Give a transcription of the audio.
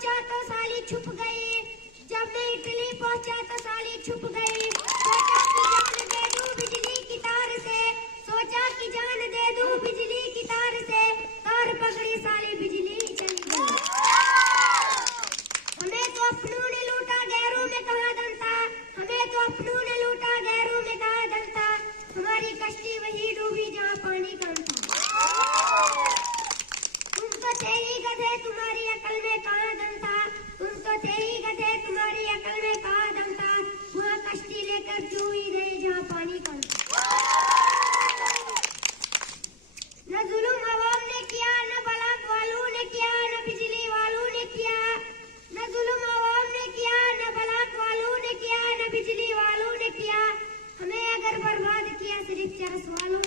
पहुंचा तो साली छुप गई, जब मैं इटली पहुंचा तो साली छुप गई। सोचा कि जान दे दूं बिजली की तार से, सोचा कि जान दे दूं बिजली की तार से, तार पकड़ी साली बिजली चली गई। हमें तो अपनों ने लूटा गैरों में कहाँ दम था, हमें तो अपनों ने लूटा गैरों में कहाँ दम था, हमारी कश्ती वही डूबी जहाँ पानी कम था। तुम तो थे ही गधे, तुम्हारी अकल में कहाँ दम था, तुम तो थे ही गधे, तुम्हारी अकल में कहाँ दम था, वहाँ कश्ती लेकर क्यों ही गए जहाँ पानी कम था। न जुल्म अवाम ने किया, न बलाक वालों ने किया, न बिजली वालों ने किया, न जुल्म अवाम ने किया, न बलाक वालों ने किया, न बिजली वालों ने किया, हमें अगर बर्बाद किया सिर्फ चरस वालों